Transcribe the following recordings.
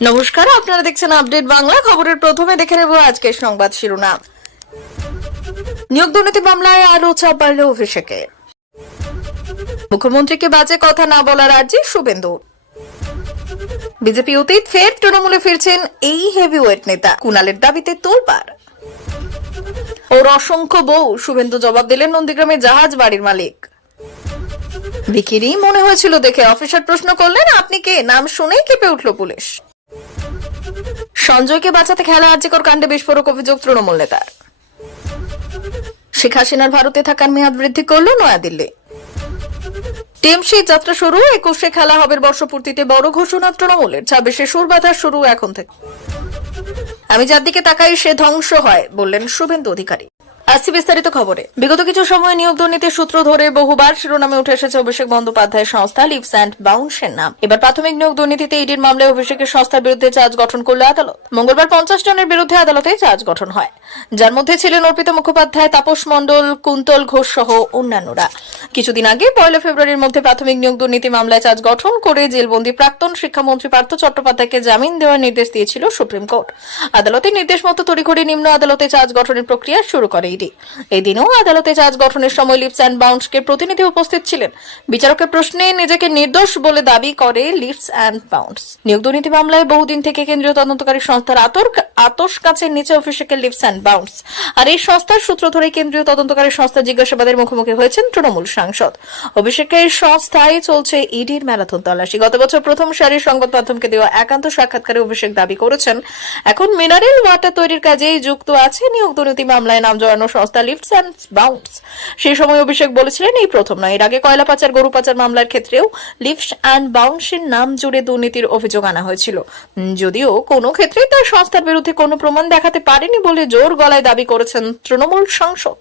নমস্কার, আপনারা দেখছেন আপডেট বাংলা। খবরের প্রথমে দেখে নেব আজকের সংবাদ শিরোনাম। নিয়োগ দুর্নীতি মামলায় আরো চাপ বাড়ল অভিষেকের। মুখ্যমন্ত্রীকে বাজে কথা না বলার আর্জি শুভেন্দু। বিজেপি অতীত ফের তৃণমূলে ফিরছেন এই হেভিওয়েট নেতা। কুণালের দাবিতে তোলপাড়। ওর অসংখ্য বউ, শুভেন্দু জবাব দিলেন নন্দীগ্রামে জাহাজ বাড়ির মালিক। বিকিরি মনে হয়েছিল দেখে, অফিসার প্রশ্ন করলেন আপনি কে, নাম শুনেই কেঁপে উঠল পুলিশ। সঞ্জয়কে বাঁচাতে খেলা আর্যিকর কাণ্ডে বিস্ফোরক অভিযোগ তৃণমূল নেতার। শেখ হাসিনার ভারতে থাকার মেয়াদ বৃদ্ধি করল নয়াদিল্লি। টিএমসি যাত্রা শুরু, 21 খেলা হবে বর্ষপূর্তিতে বড় ঘোষণা তৃণমূলের। 26 সুর বাঁধা শুরু এখন থেকে। আমি যার দিকে তাকাই সে ধ্বংস হয়, বললেন শুভেন্দু অধিকারী। আসছি বিস্তারিত খবরে। বিগত কিছু সময় নিয়োগ দুর্নীতির সূত্র ধরে বহুবার শিরোনামে উঠে এসেছে অভিষেক বন্দ্যোপাধ্যায়ের সংস্থা লিভস অ্যান্ড বাউন্সের নাম। এবার প্রাথমিক নিয়োগ দুর্নীতিতে ইডির মামলায় অভিষেকের সংস্থার বিরুদ্ধে চার্জ গঠন করল আদালত। মঙ্গলবার 50 জনের বিরুদ্ধে আদালতে চার্জ গঠন হয়, যার মধ্যে ছিলেন অর্পিতা মুখোপাধ্যায়, তাপস মণ্ডল, কুন্তল ঘোষ সহ অন্যান্যরা। কিছুদিন আগে 1 ফেব্রুয়ারির মধ্যে প্রাথমিক নিয়োগ দুর্নীতি মামলায় চার্জ গঠন করে জেলবন্দি প্রাক্তন শিক্ষামন্ত্রী পার্থ চট্টোপাধ্যায়কে জামিন দেওয়ার নির্দেশ দিয়েছিল সুপ্রিম কোর্ট। আদালতের নির্দেশ মতো তড়িঘড়ি নিম্ন আদালতে চার্জ গঠনের প্রক্রিয়া শুরু করে ইডি। এদিনও আদালতে চার্জ গঠনের সময় লিভস অ্যান্ড বাউন্সকে প্রতিনিধি উপস্থিত ছিলেন। বিচারকের প্রশ্নে নিজেকে নির্দোষ বলে দাবি করে লিভস অ্যান্ড বাউন্স। নিয়োগ দুর্নীতি মামলায় বহুদিন থেকে কেন্দ্রীয় তদন্তকারী সংস্থার আতস কাছের নিচে অভিষেকের লিভস অ্যান্ড বাউন্স। আর এই সংস্থার সূত্র ধরে কেন্দ্রীয় তদন্তকারী সংস্থা জিজ্ঞাসাবাদের মুখোমুখি হয়েছেন তৃণমূল সাংসদ। অভিষেকের সংস্থায় চলছে ইডির ম্যারাথন তল্লাশি। গত বছর প্রথম সারির সংবাদ মাধ্যমকে দেওয়া একান্ত সাক্ষাৎকারে অভিষেক দাবি করেছেন এখন মিনারেল ওয়াটার তৈরির কাজেই যুক্ত আছে নিয়োগ দুর্নীতি মামলায় নাম জড়ানো সংস্থা লিভস অ্যান্ড বাউন্স। সেই সময় অভিষেক বলেছিলেন এই প্রথম নয়, এর আগে কয়লা পাচার, গরু পাচার মামলার ক্ষেত্রেও লিভস অ্যান্ড বাউন্সের নাম জুড়ে দুর্নীতির অভিযোগ আনা হয়েছিল, যদিও কোনো ক্ষেত্রে তার সংস্থার বিরুদ্ধে কোনো প্রমাণ দেখাতে পারেনি বলে জোর গলায় দাবি করেছেন তৃণমূল সাংসদ।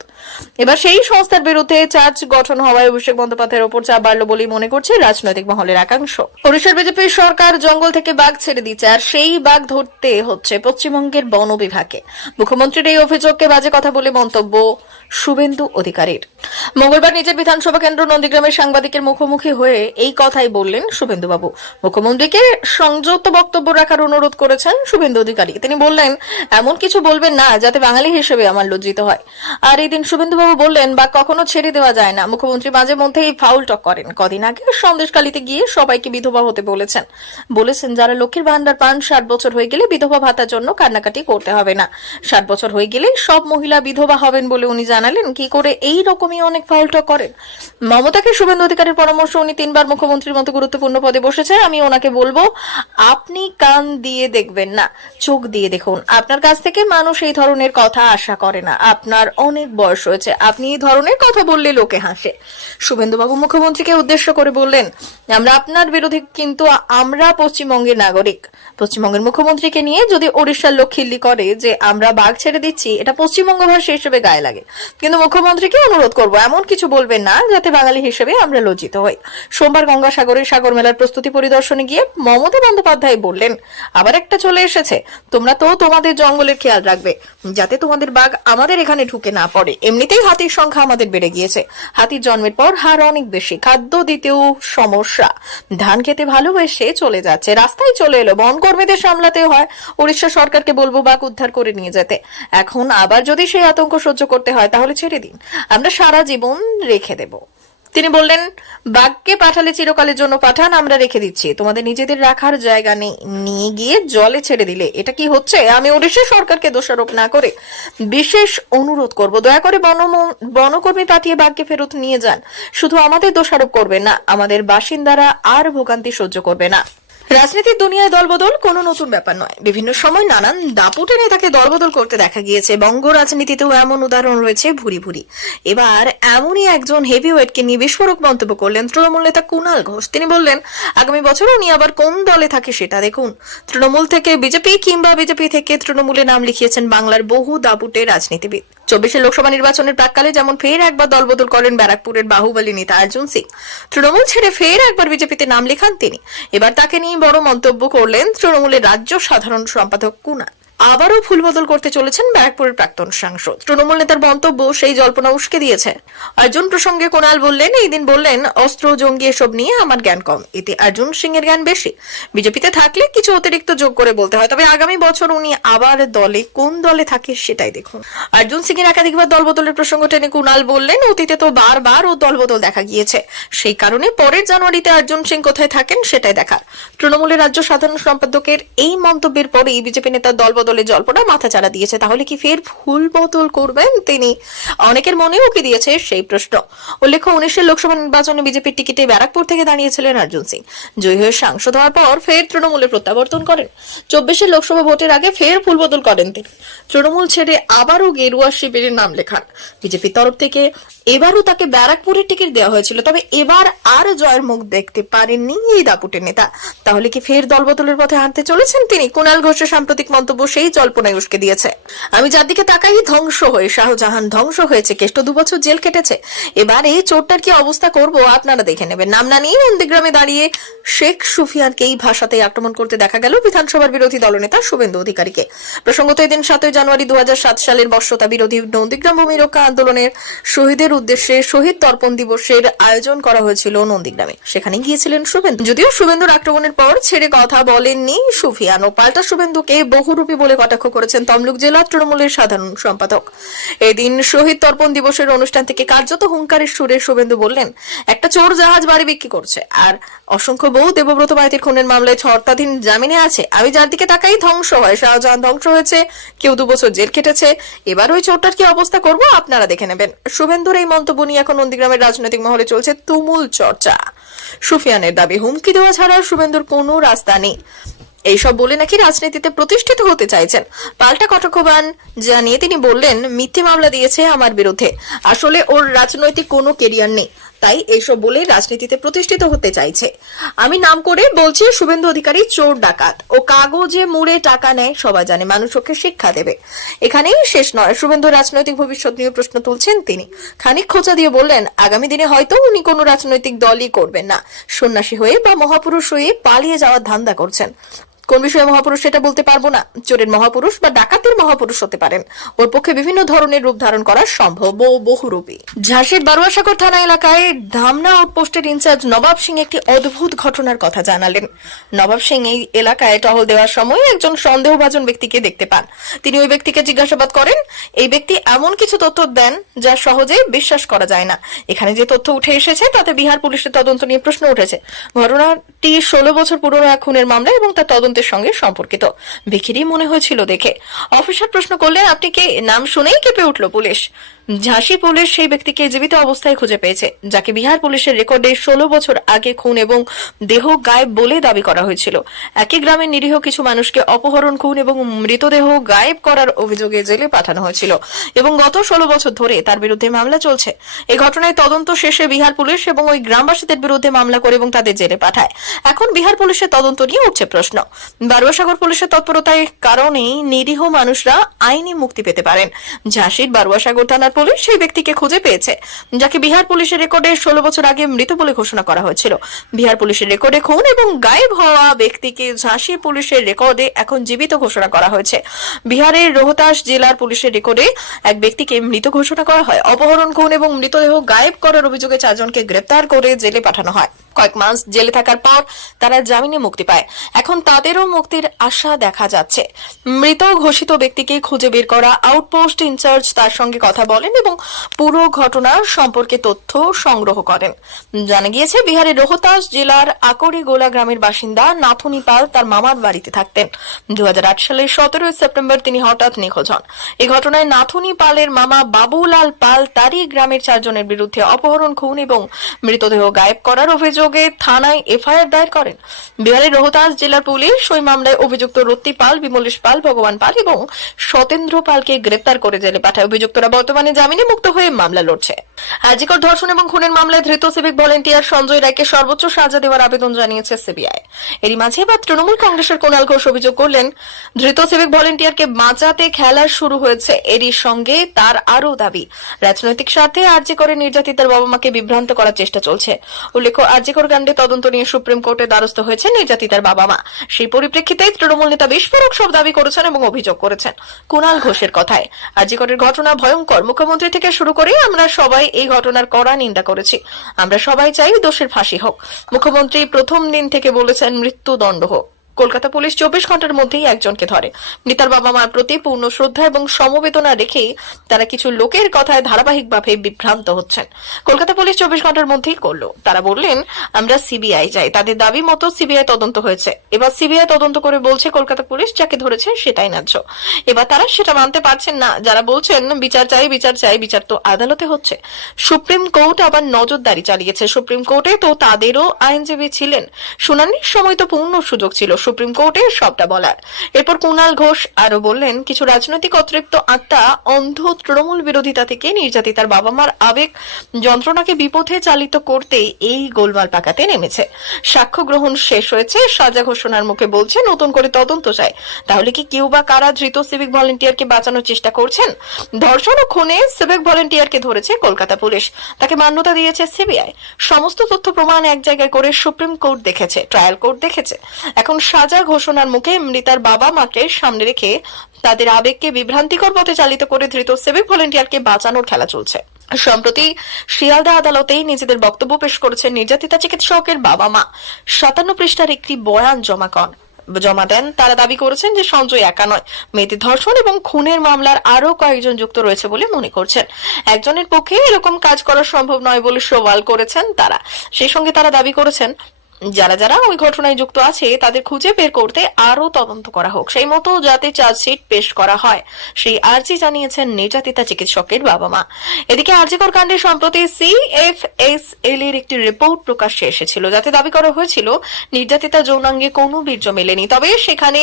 এবার সেই সংস্থার বিরুদ্ধে চার্জ গঠন হওয়ায় অভিষেক বন্দ্যোপাধ্যায়ের ওপর চাপ বাড়ল বলেই মনে করছে রাজনৈতিক মহলের একাংশ। ওড়িশার বিজেপি সরকার জঙ্গল থেকে বাঘ ছেড়ে দিচ্ছে, আর সেই বাঘ ধরতে হচ্ছে পশ্চিমবঙ্গের বন বিভাগকে। মুখ্যমন্ত্রীর এই অভিযোগকে বাজে কথা বলে মন্তব্য শুভেন্দু অধিকারীর। মঙ্গলবার নিজের বিধানসভা কেন্দ্র নন্দীগ্রামের সাংবাদিকের মুখোমুখি হয়ে এই কথাই বললেন শুভেন্দুবাবু। মুখ্যমন্ত্রীকে সংযত বক্তব্য রাখার অনুরোধ করেছেন শুভেন্দু অধিকারী। তিনি বললেন এমন কিছু বলবেন না যাতে বাঙালি হিসেবে আমার লজ্জিত হয়। আর এই দিন শুভেন্দুবাবু বললেন বা কখনো ছেড়ে দেওয়া যায় না। মুখ্যমন্ত্রী মাঝে মধ্যেই ফাউল টক করেন। কদিন আগে সন্দেশখালীতে গিয়ে সবাইকে বিধবা হতে বলেছেন যারা লক্ষ্মীর ভান্ডার পান 60 বছর হয়ে গেলে বিধবা ভাতার জন্য কান্নাকাটি করতে হবে না। 60 বছর হয়ে গেলে সব মহিলা বিধবা হবেন বলে উনি জানালেন। কি করে এই রকমই অনেক ফাউল টক করেন। মমতাকে শুভেন্দু অধিকারীর পরামর্শ, উনি 3 বার মুখ্যমন্ত্রীর মতো গুরুত্বপূর্ণ পদে বসেছেন। আমি ওনাকে বলবো আপনি কান দিয়ে দেখবেন না, চোখ দিয়ে দেখুন। আপনার কাছ থেকে মানুষ এই ধরনের কথা আশা করে না। আপনার অনেক বয়স হয়েছে, আপনি এই ধরনের কথা বললে লোকে হাসে। শুভেন্দুবাবু মুখ্যমন্ত্রীকে উদ্দেশ্য করে বললেন আমরা আপনার বিরোধী, কিন্তু আমরা পশ্চিমবঙ্গের নাগরিক। পশ্চিমবঙ্গের মুখ্যমন্ত্রীকে নিয়ে যদি ওড়িশার লোক খিল্লি করে যে আমরা বাঘ ছেড়ে দিচ্ছি, এটা পশ্চিমবঙ্গবাসী হিসেবে গায়ে লাগে। কিন্তু মুখ্যমন্ত্রীকে অনুরোধ করবো এমন কিছু বলবেন না যাতে বাঙালি হিসেবে আমরা লজ্জিত হই। সোমবার গঙ্গাসাগরে সাগর মেলার প্রস্তুতি পরিদর্শনে গিয়ে মমতা বন্দ্যোপাধ্যায় বললেন আবার একটা চলে এসেছে, তোমরা তো তোমাদের জঙ্গলের খেয়াল রাখবে যাতে তোমাদের বাঘ আমাদের এখানে ঢুকে না পড়ে। এমনিতেই হাতির সংখ্যা আমাদের বেড়ে গিয়েছে। হাতির জন্মের পর হার অনেক বেশি, খাদ্য দিতেও সমস্যা। ধান খেতে ভালোবেসে চলে যাচ্ছে, রাস্তায় চলে এলো, বন কর্মীদের সামলাতে হয়। উড়িষ্যা সরকারকে বলবো বাঘ উদ্ধার করে নিয়ে যেতে। এখন আবার যদি সেই আতঙ্ক সহ্য করতে হয় তাহলে ছেড়ে দিন, আমরা সারা জীবন রেখে দেব। তিনি বললেন বাঘকে পাঠালে চিরকালের জন্য পাঠান, আমরা রেখে দিচ্ছি। তোমাদের নিজেদের রাখার জায়গা নেই, নিয়ে গিয়ে জলে ছেড়ে দিলে এটা কি হচ্ছে? আমি ওড়িশা সরকারকে দোষারোপ না করে বিশেষ অনুরোধ করব, দয়া করে বনকর্মী পাঠিয়ে বাঘকে ফেরত নিয়ে যান। শুধু আমাদের দোষারোপ করবে না, আমাদের বাসিন্দারা আর ভোগান্তি সহ্য করবে না। রাজনীতির দুনিয়ায় দলবদল কোনো নতুন ব্যাপার নয়। বিভিন্ন সময় নানান দাপুটে নেতাকে দলবদল করতে দেখা গিয়েছে। বঙ্গ রাজনীতিতেও এমন উদাহরণ রয়েছে ভুরি ভুরি। এবার এমনই একজন হেভিওয়েটকে নিয়ে বিস্ফোরক মন্তব্য করলেন তৃণমূল নেতা কুণাল ঘোষ। তিনি বললেন আগামী বছর উনি আবার কোন দলে থাকে সেটা দেখুন। তৃণমূল থেকে বিজেপি কিংবা বিজেপি থেকে তৃণমূলে নাম লিখিয়েছেন বাংলার বহু দাপুটে রাজনীতিবিদ। 24 লোকসভা নির্বাচনের প্রাককালে যেমন ফের একবার দলবদল করেন ব্যারাকপুরের বাহুবলী নেতা অর্জুন সিং, তৃণমূল ছেড়ে ফের একবার বিজেপিতে নাম লেখান তিনি। এবার তাকে নিয়ে বড় মন্তব্য করলেন তৃণমূলের রাজ্য সাধারণ সম্পাদক কুণাল। আবারও ফুল বদল করতে চলেছেন ব্যারাকপুরের প্রাক্তন সাংসদ। তৃণমূল নেতার মন্তব্য সেই জল্পনা উস্কে দিয়েছে। অর্জুন প্রসঙ্গে কুণাল বললেন, এই দিন বললেন অস্ত্র জঙ্গি এসব নিয়ে আমার জ্ঞান কম, এতে অর্জুন সিং এর জ্ঞান বেশি। বিজেপিতে থাকলে কিছু অতিরিক্ত যোগ করে বলতে হয়, তবে আগামী বছর উনি আবার দলে কোন দলে থাকে সেটাই দেখুন। অর্জুন সিং এর একাধিকবার দলবদলের প্রসঙ্গ টেনে কুণাল বললেন, অতীতে তো বারবার ও দলবদল দেখা গিয়েছে, সেই কারণে পরের জানুয়ারিতে অর্জুন সিং কোথায় থাকেন সেটাই দেখার। তৃণমূলের রাজ্য সাধারণ সম্পাদকের এই মন্তব্যের পরেই বিজেপি নেতার দলবদলের জল্পনা মাথাচাড়া দিয়েছে। তাহলে কি ফের ফুল বদল করবেন তিনি? অনেকের মনেও কি দিয়েছে সেই প্রশ্ন। উল্লেখ্য, 19 লোকসভা নির্বাচনে বিজেপির টিকিটে ব্যারাকপুর থেকে দাঁড়িয়েছিলেন অর্জুন সিং। জয়ী হয়ে সাংসদ হওয়ার পর ফের তৃণমূলে প্রত্যাবর্তন করেন। 24 লোকসভা ভোটের আগে ফের ফুল বদল করেন তিনি। তৃণমূল ছেড়ে আবারও গেরুয়া শিবিরের নাম লেখান। বিজেপির তরফ থেকে এবারও তাকে ব্যারাকপুরের টিকিট দেওয়া হয়েছিল, তবে এবার আর জয়ের মুখ দেখতে পারেননি এই দাপুটের নেতা। তাহলে কি ফের দলবদলের পথে হাঁটতে চলেছেন তিনি? কুণাল ঘোষের সাম্প্রতিক মন্তব্য সেই জল্পনায় উস্কে দিয়েছে। আমি যার দিকে তাকাই ধ্বংস হয়ে শাহজাহান ধ্বংস হয়েছে, কেষ্ট 2 বছর জেল কেটেছে, এবার এই চোরটার কি অবস্থা করব আপনারা দেখে নেবেন। নাম না নিয়ে নন্দীগ্রামে দাঁড়িয়ে শেখ সুফিয়ানকে এই ভাষাতেই আক্রমণ করতে দেখা গেল বিধানসভার বিরোধী দলনেতা শুভেন্দু অধিকারীকে। প্রসঙ্গত, এদিন 7 জানুয়ারি 2007 সালের বর্ষতা বিরোধী নন্দীগ্রাম ভূমি রক্ষা আন্দোলনের শহীদের উদ্দেশ্যে শহীদ তর্পণ দিবসের আয়োজন করা হয়েছিল নন্দীগ্রামে। সেখানে গিয়েছিলেন শুভেন্দু। যদিও শুভেন্দুর আক্রমণের পর ছেড়ে কথা বলেননি সুফিয়ান ও পাল্টা শুভেন্দুকে বহুরূপী বলে কটাক্ষ করেছেন তমলুক জেলা তৃণমূলের সাধারণ সম্পাদক। এদিন শহীদ তর্পণ দিবসের অনুষ্ঠান থেকে কার্যত হুঙ্কারের সুরে শুভেন্দু বললেন, একটা চোর জাহাজ বাড়ি বিক্রি করছে আর অসংখ্য বউ দেবব্রত বাড়ির খুনের মামলায় শর্তাধীন জামিনে আছে। আমি যার দিকে তাকাই ধ্বংস হয়, শাহজাহান ধ্বংস হয়েছে, কেউ 2 বছর জেল কেটেছে, এবার ওই চোরটার কি অবস্থা করব আপনারা দেখে নেবেন। শুভেন্দুর এই মন্তব্য নিয়ে এখন নন্দীগ্রামের রাজনৈতিক মহলে চলছে তুমুল চর্চা। সুফিয়ানের দাবি, হুমকি দেওয়া ছাড়া শুভেন্দুর কোনো রাস্তা নেই। এইসব বলে নাকি রাজনীতিতে প্রতিষ্ঠিত হতে চাইছেন। পাল্টা কটাক্ষবান জানিয়ে তিনি বললেন, মিথ্যে মামলা দিয়েছে আমার বিরুদ্ধে, আসলে ওর রাজনৈতিক কোনো কেরিয়ার নেই, তাই এইসব বলে রাজনীতিতে প্রতিষ্ঠিত হতে চাইছে। আমি নাম করে বলছি, শুভেন্দু অধিকারী চোর ডাকাত, ও কাগজে মুড়ে টাকা নেয়, সবাই জানে, মানুষ ওকে শিক্ষা দেবে। এখানেই শেষ নয়, শুভেন্দু রাজনৈতিক ভবিষ্যৎ নিয়ে প্রশ্ন তুলছেন তিনি। খানিক খোঁচা দিয়ে বললেন, আগামী দিনে হয়তো উনি কোনো রাজনৈতিক দলই করবেন না, সন্ন্যাসী হয়ে বা মহাপুরুষ হয়ে পালিয়ে যাওয়ার ধান্দা করছেন। কোন বিষয়ে মহাপুরুষ সেটা বলতে পারবো না, চোরের মহাপুরুষ বা ডাকাতের মহাপুরুষ হতে পারেন, ওর পক্ষে বিভিন্ন ধরনের রূপ ধারণ করা সম্ভব ও বহুরূপী। ঝাঁসির বারুয়াসাগর থানা এলাকায় ধামনা আউটপোস্টের ইনচার্জ নবাব সিং একটি অদ্ভুত ঘটনার কথা জানালেন। নবাব সিং এই এলাকায় টহল দেওয়ার সময় একজন সন্দেহভাজন ব্যক্তিকে দেখতে পান। তিনি ওই ব্যক্তিকে জিজ্ঞাসাবাদ করেন। এই ব্যক্তি এমন কিছু তথ্য দেন যা সহজে বিশ্বাস করা যায় না। এখানে যে তথ্য উঠে এসেছে তাতে বিহার পুলিশের তদন্ত নিয়ে প্রশ্ন উঠেছে। ঘটনাটি 16 বছর পুরনো এক খুনের মামলা এবং তার তদন্তের সঙ্গে সম্পর্কিত। ভিখিরি মনে হয়েছিল দেখে। অফিসার প্রশ্ন করলেন, আপনি কে? নাম শুনেই কেঁপে উঠল পুলিশ। ঝাঁসি পুলিশ সেই ব্যক্তিকে জীবিত অবস্থায় খুঁজে পেয়েছে, যাকে বিহার পুলিশের রেকর্ডে 16 বছর আগে খুন এবং দেহ গায়েব বলে দাবি করা হয়েছিল। একই গ্রামের নিরীহ কিছু মানুষকে অপহরণ, খুন এবং মৃতদেহ গায়েব করার অভিযোগে জেলে পাঠানো হয়েছিল এবং গত 16 বছর ধরে তার বিরুদ্ধে মামলা চলছে। এই ঘটনায় তদন্ত শেষে বিহার পুলিশ এবং ওই গ্রামবাসীদের বিরুদ্ধে মামলা করে এবং তাদের জেলে পাঠায়। এখন বিহার পুলিশের তদন্ত নিয়ে উঠছে প্রশ্ন। বারুয়াসাগর পুলিশের তৎপরতার কারণেই নিরীহ মানুষরা আইনি মুক্তি পেতে পারেন। ঝাঁসির বারুয়াসাগর থানার পুলিশ সেই ব্যক্তিকে খুঁজে পেয়েছে, যাকে বিহার পুলিশের রেকর্ডে 16 বছর আগে মৃত বলে ঘোষণা করা হয়েছিল। বিহার পুলিশের রেকর্ডে খুন এবং গায়েব হওয়া ব্যক্তিকে ঝাঁসি পুলিশের রেকর্ডে এখন জীবিত ঘোষণা করা হয়েছে। বিহারের রোহতাস জেলার পুলিশের রেকর্ডে এক ব্যক্তিকে মৃত ঘোষণা করা হয়। অপহরণ, খুন এবং মৃতদেহ গায়েব করার অভিযোগে 4 জনকে গ্রেপ্তার করে জেলে পাঠানো হয়। কয়েক মাস জেলে থাকার পর তারা জামিনে মুক্তি পায়। এখন তাদেরও মুক্তির আশা দেখা যাচ্ছে। মৃত ঘোষিত ব্যক্তিকে খুঁজে বের করা আউটপোস্ট ইনচার্জ তার সঙ্গে কথা বলেন এবং পুরো ঘটনার সম্পর্কে তথ্য সংগ্রহ করেন। জানা গিয়েছে, বিহারের রোহতাস জেলার আকরি গোলা গ্রামের বাসিন্দা নাথুনি পাল তার মামার বাড়িতে থাকতেন। 2008 সালের 17 সেপ্টেম্বর তিনি হঠাৎ নিখোঁজ হন। এই ঘটনায় নাথুনি পালের মামা বাবুলাল পাল তারই গ্রামের 4 জনের বিরুদ্ধে অপহরণ, খুন এবং মৃতদেহ গায়েব করার অভিযোগে থানায় এফআইআর দায়ের করেন। বিহারের রোহতাস জেলার পুলিশ ওই মামলায় অভিযুক্ত রত্তি পাল, বিমলেশ পাল, ভগবান পাল এবং সতেন্দ্র পালকে গ্রেপ্তার করে জেলে পাঠায়। অভিযুক্তরা বর্তমানে জামিনে মুক্ত হয়ে মামলা লড়ছে। আজিকর ধর্ষণ এবং খুনের মামলায় ধৃত সিভিক ভলেন্টিয়ার সঞ্জয় রায়কে সর্বোচ্চ সাজা দেওয়ার আবেদন জানিয়েছে সিবিআই। এরই মাঝে এবার তৃণমূল কংগ্রেসের কুণাল ঘোষ অভিযোগ করলেন, ধৃত সিভিক ভলেন্টিয়ারকে বাঁচাতে খেলা শুরু হয়েছে। এরই সঙ্গে তার আরও দাবি, রাজনৈতিক স্বার্থে আরজিকরের নির্যাতিতার বাবা মাকে বিভ্রান্ত করার চেষ্টা চলছে। উল্লেখ্য, আরজিকর কাণ্ডে তদন্ত নিয়ে সুপ্রিম কোর্টে দ্বারস্থ হয়েছে নির্যাতিতার বাবা মা। সেই পরিপ্রেক্ষিতে তৃণমূল নেতা বিস্ফোরক সব দাবি করেছেন এবং অভিযোগ করেছেন। কুণাল ঘোষের কথায়, আরজিকরের ঘটনা ভয়ঙ্কর। মুখ্যমন্ত্রী থেকে শুরু করে আমরা সবাই এই ঘটনার কড়া নিন্দা করেছি। আমরা সবাই চাই দোষীর ফাঁসি হোক। মুখ্যমন্ত্রী প্রথম দিন থেকে বলেছেন মৃত্যুদণ্ড হোক। কলকাতা পুলিশ 24 ঘন্টার মধ্যেই একজনকে ধরে। মৃতার বাবা মার প্রতি পূর্ণ শ্রদ্ধা এবং সমবেদনা রেখে তারা কিছু লোকের কথায় ধারাবাহিকভাবে বিভ্রান্ত হচ্ছেন। কলকাতা পুলিশ 24 ঘন্টার মধ্যেই করলো। তারা বললেন, আমরা সিবিআই যাই। তাদের দাবি মতো সিবিআই তদন্ত হয়েছে। এবার সিবিআই তদন্ত করে বলছে কলকাতা পুলিশ যাকে ধরেছে সেটাই ন্যায্য। এবার তারা সেটা মানতে পারছেন না। যারা বলছেন বিচার চাই, বিচার চাই, বিচার তো আদালতে হচ্ছে। সুপ্রিম কোর্ট আবার নজরদারি চালিয়েছে। সুপ্রিম কোর্টে তো তাদেরও আইনজীবী ছিলেন। শুনানির সময় তো পূর্ণ সুযোগ ছিল সুপ্রিম কোর্টে সবটা বলার। এরপর কুণাল ঘোষ আরো বললেন, কিছু রাজনৈতিক অতৃপ্ত আত্মা অন্ধ তৃণমূল বিরোধিতা থেকে নির্যাতিতার বাবা মার আবেগ যন্ত্রণাকে বিপথে চালিত করতে এই গোলমাল পাকাতে নেমেছে। সাক্ষ্য গ্রহণ শেষ হয়েছে, সাজা ঘোষণার মুখে বলছে নতুন করে তদন্ত চাই। তাহলে কি কেউ বা কারা ধৃত সিভিক ভলেন্টিয়ারকে বাঁচানোর চেষ্টা করছেন? ধর্ষণ ও খুনে সিভিক ভলেন্টিয়ারকে ধরেছে কলকাতা পুলিশ, তাকে মান্যতা দিয়েছে সিবিআই। সমস্ত তথ্য প্রমাণ এক জায়গায় করে সুপ্রিম কোর্ট দেখেছে, ট্রায়াল কোর্ট দেখেছে। এখন সাজা ঘোষণার মুখে মৃতার বাবা মাকে সামনে রেখে তাদের আবেগকে বিভ্রান্তিকর পথে চালিত করে ধৃত সিভিক ভলেন্টিয়ারকে বাঁচানোর খেলা চলছে। সম্প্রতি শিয়ালদা আদালতেই নিজেদের বক্তব্য পেশ করেছেন নির্যাতিতা চিকিৎসকের বাবা মা। 57 পৃষ্ঠার একটি বয়ান জমা দেন। তারা দাবি করেছেন যে সঞ্জয় একা নয়, মেয়েদের ধর্ষণ এবং খুনের মামলার আরো কয়েকজন যুক্ত রয়েছে বলে মনে করছেন। একজনের পক্ষে এরকম কাজ করা সম্ভব নয় বলে সওয়াল করেছেন তারা। সেই সঙ্গে তারা দাবি করেছেন যারা যারা ওই ঘটনায় যুক্ত আছে তাদের খুঁজে বের করতে আরো তদন্ত করা হোক, সেই মতো যাতে চার্জশিট পেশ করা হয় সেই আর্জি জানিয়েছেন নির্যাতিতা চিকিৎসকের বাবা মা। এদিকে আরজিকর কাণ্ডে সম্প্রতি CFSL এর একটি রিপোর্ট প্রকাশ্যে এসেছিল, যাতে দাবি করা হয়েছিল নির্যাতিতা যৌনাঙ্গে কোনো বীর্য মেলেনি। তবে সেখানে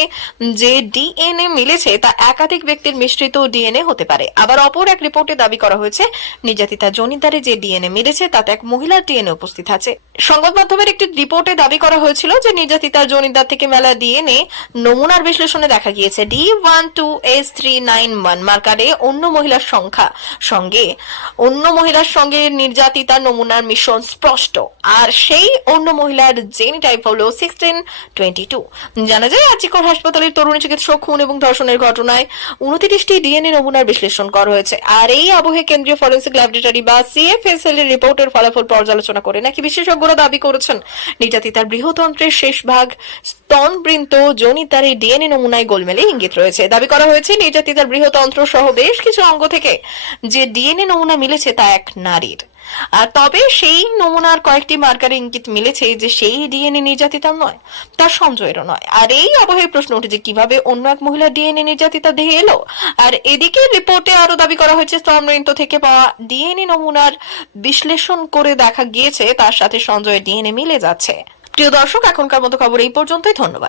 যে ডিএনএ মিলেছে তা একাধিক ব্যক্তির মিশ্রিত ডিএনএ হতে পারে। আবার অপর এক রিপোর্টে দাবি করা হয়েছে নির্যাতিতা জনিতারে যে ডিএনএ মিলেছে তাতে এক মহিলার ডিএনএ উপস্থিত আছে। সংবাদ মাধ্যমের একটি রিপোর্টে দাবি করা হয়েছিল যে নির্যাতিতার জনিতার থেকে মেলা ডিএনএ নমুনার বিশ্লেষণে দেখা গিয়েছে D12S391 মার্কারে অন্য মহিলার সঙ্গে নির্যাতিতার নমুনার মিশ্রণ স্পষ্ট, আর সেই অন্য মহিলার জেনোটাইপ হলো 1622। জানা যায় আরজিকর হাসপাতালের তরুণী চিকিৎসক খুন এবং ধর্ষণের ঘটনায় 29টি ডিএনএ নমুনার বিশ্লেষণ করা হয়েছে। আর এই আবহে কেন্দ্রীয় ফরেন্সিক ল্যাবরেটরি বা CFSL এর রিপোর্টের ফলাফল পর্যালোচনা করে নাকি বিশেষজ্ঞরা দাবি করেছেন নির্যাতিতার বৃহতন্ত্রের শেষ ভাগ স্তনবৃন্ত জনিতার এই ডিএনএ নমুনায় গোলমেলে ইঙ্গিত রয়েছে। দাবি করা হয়েছে নির্যাতিতার বৃহতন্ত্র সহ বেশ কিছু অঙ্গ থেকে যে ডিএনএ নমুনা মিলেছে তা এক নারীর। আর তবে সেই নমুনার কয়েকটি মার্কারে ইঙ্গিত মিলেছে যে সেই ডিএনএ নির্যাতিতার নয়, তার সঞ্জয়েরও নয়। আর এই আবহে প্রশ্ন উঠেছে কিভাবে অন্য এক মহিলার ডিএনএ নির্যাতিতা দেহে এলো। আর এদিকে রিপোর্টে আরো দাবি করা হয়েছে স্তনবৃন্ত থেকে পাওয়া ডিএনএ নমুনার বিশ্লেষণ করে দেখা গিয়েছে তার সাথে সঞ্জয়ের ডিএনএ মিলে যাচ্ছে। প্রিয় দর্শক, এখনকার মতো খবর এই পর্যন্তই। ধন্যবাদ।